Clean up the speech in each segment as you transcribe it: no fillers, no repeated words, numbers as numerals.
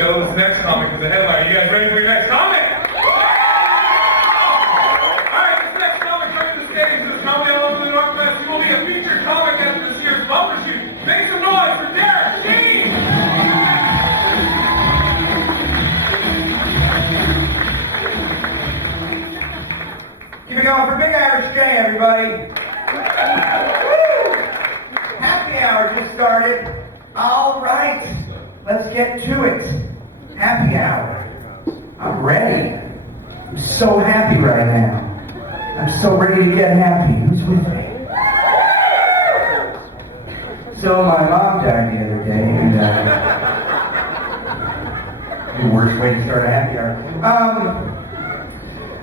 show. This next comic is a headliner. You guys ready for your next comic? Alright, this next comic coming to the stage is coming all over the Northwest. He will be a featured comic after this year's bumper shoot. Make some noise for Sheen! Keep it going for Big Irish J, everybody. Happy hour just started. All right, let's get to it. Happy hour. I'm ready. I'm so happy right now. I'm so ready to get happy. Who's with me? So my mom died the other day, and the worst way to start a happy hour.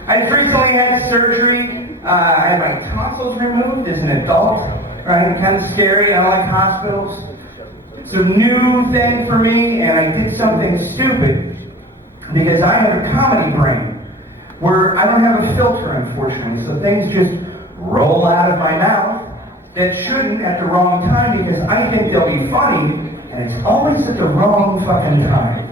I just recently had surgery. I had my tonsils removed as an adult, right? Kind of scary. I don't like hospitals. It's a new thing for me, and I did something stupid because I have a comedy brain where I don't have a filter, unfortunately, so things just roll out of my mouth that shouldn't at the wrong time because I think they'll be funny, and it's always at the wrong fucking time.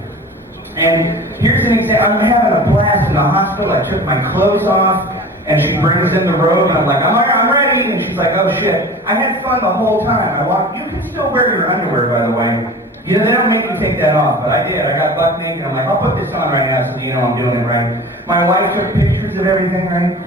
And here's an example. I'm having a blast in the hospital. I took my clothes off, and she brings in the robe, and I'm like, I'm ready. And she's like, oh shit. I had fun the whole time. I walked. You can still wear your underwear, by the way. You know, they don't make you take that off, but I did. I got butt naked. I'm like, I'll put this on right now so you know I'm doing it right. My wife took pictures of everything, right?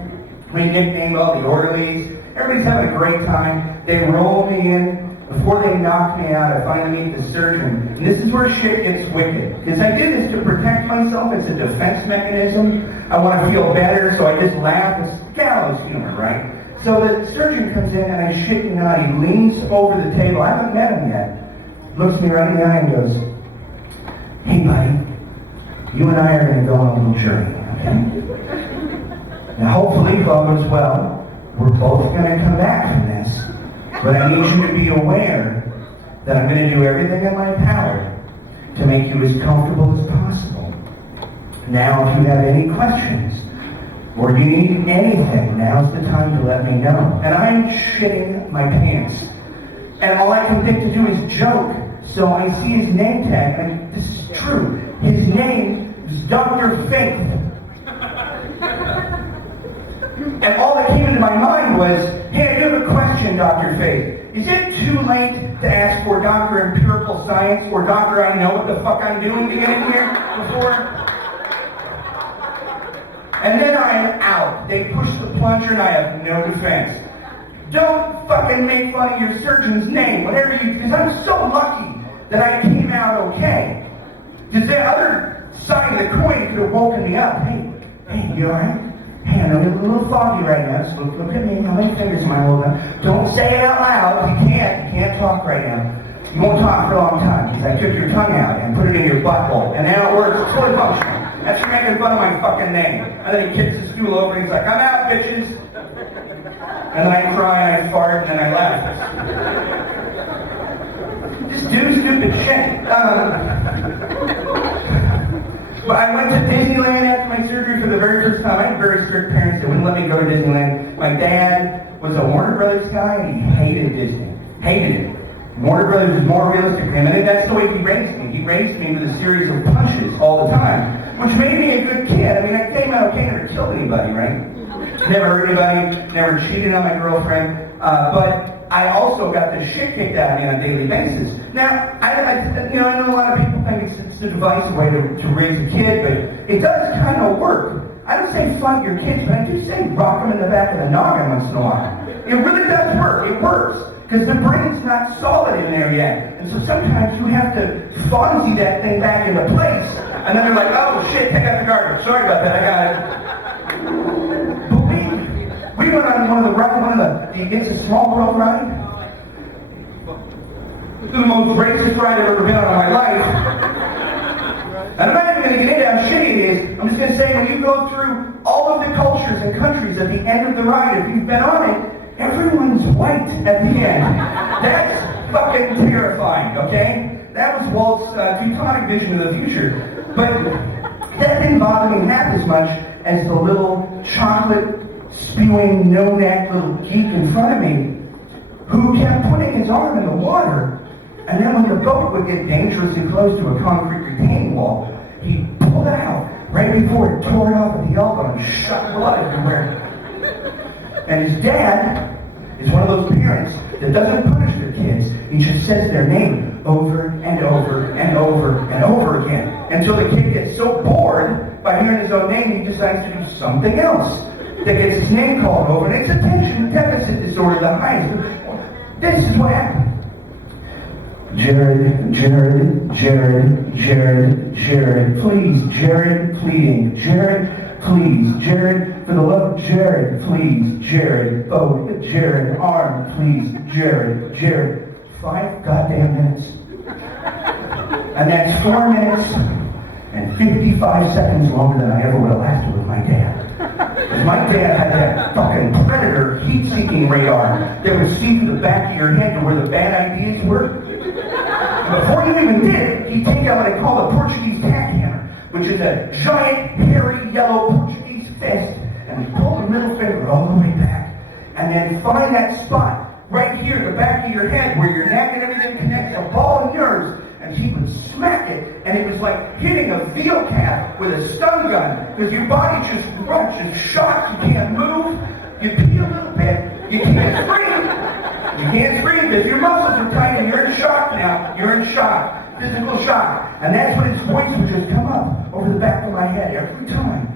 We nicknamed all the orderlies. Everybody's having a great time. They roll me in. Before they knocked me out, I finally meet the surgeon. And this is where shit gets wicked. Because I did this to protect myself. It's a defense mechanism. I want to feel better, so I just laugh. It's gallows humor, right? So the surgeon comes in, and I shit you not, he leans over the table. I haven't met him yet. Looks me right in the eye and goes, hey, buddy, you and I are going to go on a little journey, okay? Now, hopefully, if all goes well, we're both going to come back from this. But I need you to be aware that I'm going to do everything in my power to make you as comfortable as possible. Now, if you have any questions, or you need anything, now's the time to let me know. And I'm shitting my pants. And all I can think to do is joke. So I see his name tag, and this is true. His name is Dr. Faith. And all that came into my mind was, hey, I do have a question, Dr. Faith. Is it too late to ask for Dr. Empirical Science or Dr. I know what the fuck I'm doing to get in here before? And then I am out. They push the plunger and I have no defense. Don't fucking make fun of your surgeon's name, whatever you, because I'm so lucky that I came out okay. Because the other side of the coin could have woken me up. Hey, you alright? Hey, I know you're a little foggy right now, so look at me. How many fingers am I holding up? Don't say it out loud. You can't talk right now. You won't talk for a long time because I took your tongue out and put it in your butthole. And now it works. It's fully functional. That's for making fun of my fucking name. And then he kicks the stool over and he's like, I'm out, bitches. And then I cry and I fart and then I laugh. Just do stupid shit. But I went to Disneyland after my surgery for the very first time. I had very strict parents that wouldn't let me go to Disneyland. My dad was a Warner Brothers guy and he hated Disney. Hated it. Warner Brothers is more realistic for him, and that's the way he raised me. He raised me with a series of punches all the time, which made me a good kid. I mean, I came out okay, never killed anybody, right? Never hurt anybody, never cheated on my girlfriend, but I also got the shit kicked out of me on a daily basis. Now, I know a lot of people think it's a divisive way to raise a kid, but it does kind of work. I don't say fight your kids, but I do say rock them in the back of the noggin once in a while. It really does work. It works. Because the brain's not solid in there yet. And so sometimes you have to Fonzie that thing back into place. And then they're like, oh shit, take out the garbage. Sorry about that, I got it. But we went on one of the It's a Small World ride. It's the most racist ride I've ever been on in my life. And I'm not even going to get into how shitty it is. I'm just going to say when you go through all of the cultures and countries at the end of the ride, if you've been on it, everyone's white at the end. That's fucking terrifying, okay? That was Walt's Teutonic vision of the future. But that didn't bother me half as much as the little chocolate-spewing, no-neck little geek in front of me who kept putting his arm in the water, and then when the boat would get dangerously close to a concrete retaining wall. He pulled it out right before it tore it off at the elbow and shot blood everywhere. And his dad is one of those parents that doesn't punish their kids. He just says their name over and over and over and over again until the kid gets so bored by hearing his own name, he decides to do something else that gets his name called over. And it's attention deficit disorder, the highest. This is what happened. Jared, Jared, Jared, Jared, Jared, please, Jared, pleading, Jared, please, Jared, for the love of Jared, please, Jared, oh, Jared, arm, please, Jared, Jared. 5 goddamn minutes. And that's 4 minutes and 55 seconds longer than I ever would have lasted with my dad. Because my dad had that fucking predator heat-seeking radar that would see through the back of your head to where the bad ideas were. And before you even did it, he'd take out what I call a Portuguese tack hammer, which is a giant, hairy, yellow Portuguese fist, and he'd pull the middle finger all the way back, and then find that spot right here, the back of your head, where your neck and everything connects, a ball and nerves, and he would smack it, and it was like hitting a veal calf with a stun gun, because your body just shocked, you can't move, you pee a little bit, you can't scream. You can't scream because your muscles are tight and you're in shock now. You're in shock, physical shock. And that's when his voice would just come up over the back of my head every time.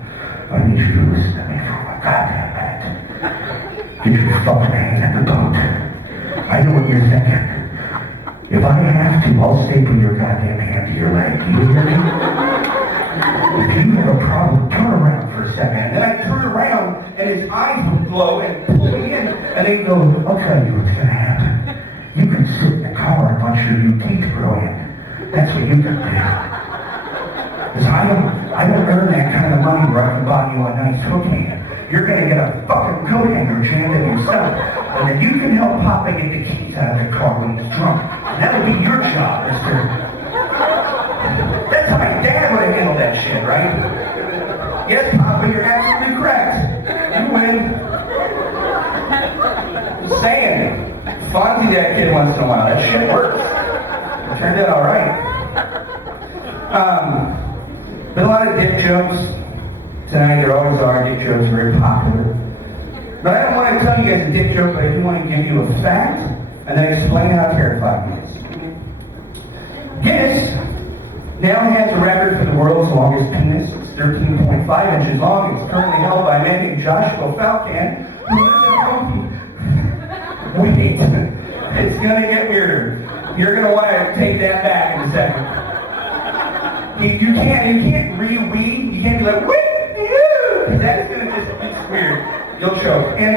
I need you to listen to me for a goddamn minute. Get your fucking hand in the boat. I know what you're thinking. If I have to, I'll staple your goddamn hand to your leg. Do you hear me? If you have a problem, turn around for a second. And then I turn around, and his eyes would glow and pull me in, and they'd go, I'll tell you what's going to happen. You can sit in the car and watch your new teeth grow in. That's what you can do. Because I don't earn that kind of money where I can buy you a nice hook hand. You're going to get a fucking coat hanger jammed in yourself, and then you can help Papa get the keys out of the car when he's drunk. And that'll be your job, mister. That's how my dad would have handled that shit, right? Yes, Papa, you're absolutely correct. You win. Just saying. Fonzie that kid once in a while. That shit works. It turned out all right. Been a lot of dick jokes tonight. There always are. Dick jokes are very popular. But I don't want to tell you guys a dick joke, but I do want to give you a fact and then explain how terrifying it is. Guinness now has a record for the world's longest penis. It's 13.5 inches long. It's currently held by a man named Joshua Falcan, who lives at home. Wait, it's going to get weirder. You're going to want to take that back in a second. You can't re-wee. You can't be like, wee, that's going to just, it's weird. You'll choke. And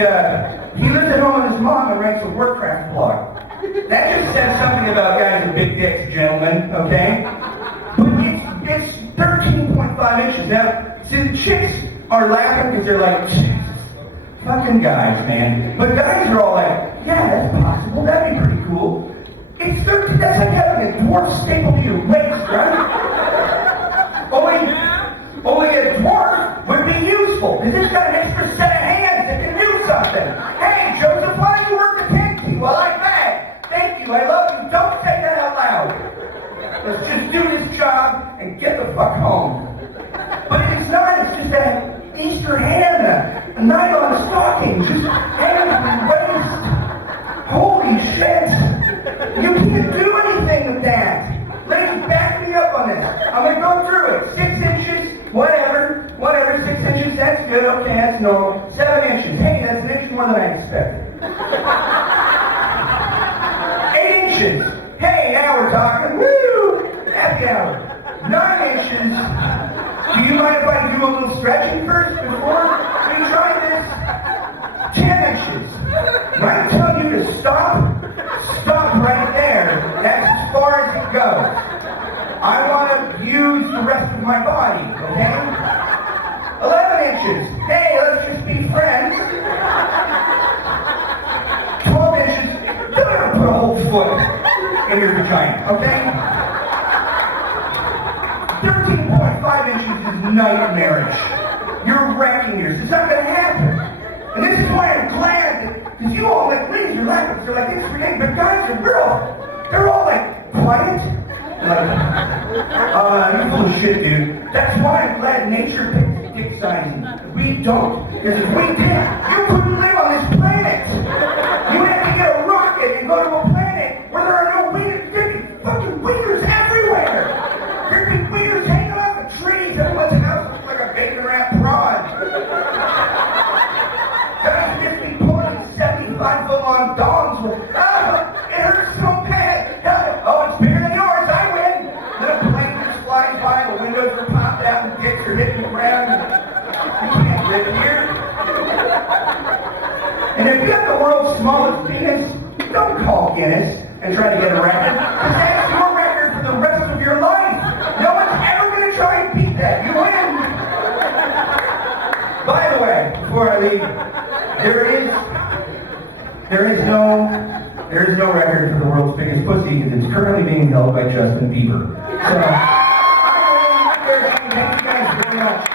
he lives at home with his mom and writes a Warcraft blog. That just says something about guys with big dicks, gentlemen, okay? But it's 13.5 inches. Now, see, the chicks are laughing because they're like, Jesus, fucking guys, man. But guys are all like, yeah, that's possible. That'd be pretty cool. It's 13, that's like having a dwarf stapled to your legs, right? Only a dwarf would be useful, because it's got an extra set of hands that can do something. Hey, Joseph, why don't you work the tent team? Well, I bet. Thank you, I love you. Don't say that out loud. Let's just do this job and get the fuck home. But it's not, it's just that Easter hand, a night on the stocking, just hand and waist. Holy shit. You can't do anything with that. Ladies, back me up on this. I'm going to go through it. 6 inches, whatever, 6 inches, that's good, okay, that's normal. 7 inches, hey, that's an inch more than I expected. 8 inches, hey, now we're talking, woo, happy hour. 9 inches, do you mind if I do a little stretching first before we try this? 10 inches, when I tell you to stop right there, that's as far as it goes. I want to use the rest of my body, okay? 11 inches. Hey, let's just be friends. 12 inches. You're going to put a whole foot in your vagina, okay? 13.5 inches is nightmarish. You're wrecking yours. It's not going to happen. And this is why I'm glad, because you all like, ladies, you're laughing. They're like, it's ridiculous. But guys and girls, they're all like, quiet. You're full of shit, dude. That's why I'm glad nature picks dick sizing. We don't. Because if we did, you couldn't live on this planet. You would have to get a rocket and go to a planet where there are no wieners. There'd be fucking wieners everywhere. There'd be wieners hanging off the trees. Everyone's house looks like a bacon wrap prod. Guys just be pulling 75-foot-long dogs with, it hurts so bad. Oh, it's bigger than yours. I win. Then a plane just flying by, the windows are popped out, and dicks are hitting the ground. You can't live here. And if you have the world's smallest penis, don't call Guinness and try to get a record. Because that's your record for the rest of your life. No one's ever going to try and beat that. You win. By the way, before I leave, there is no record for the world's biggest pussy because it's currently being held by Justin Bieber. So, thank you guys very much.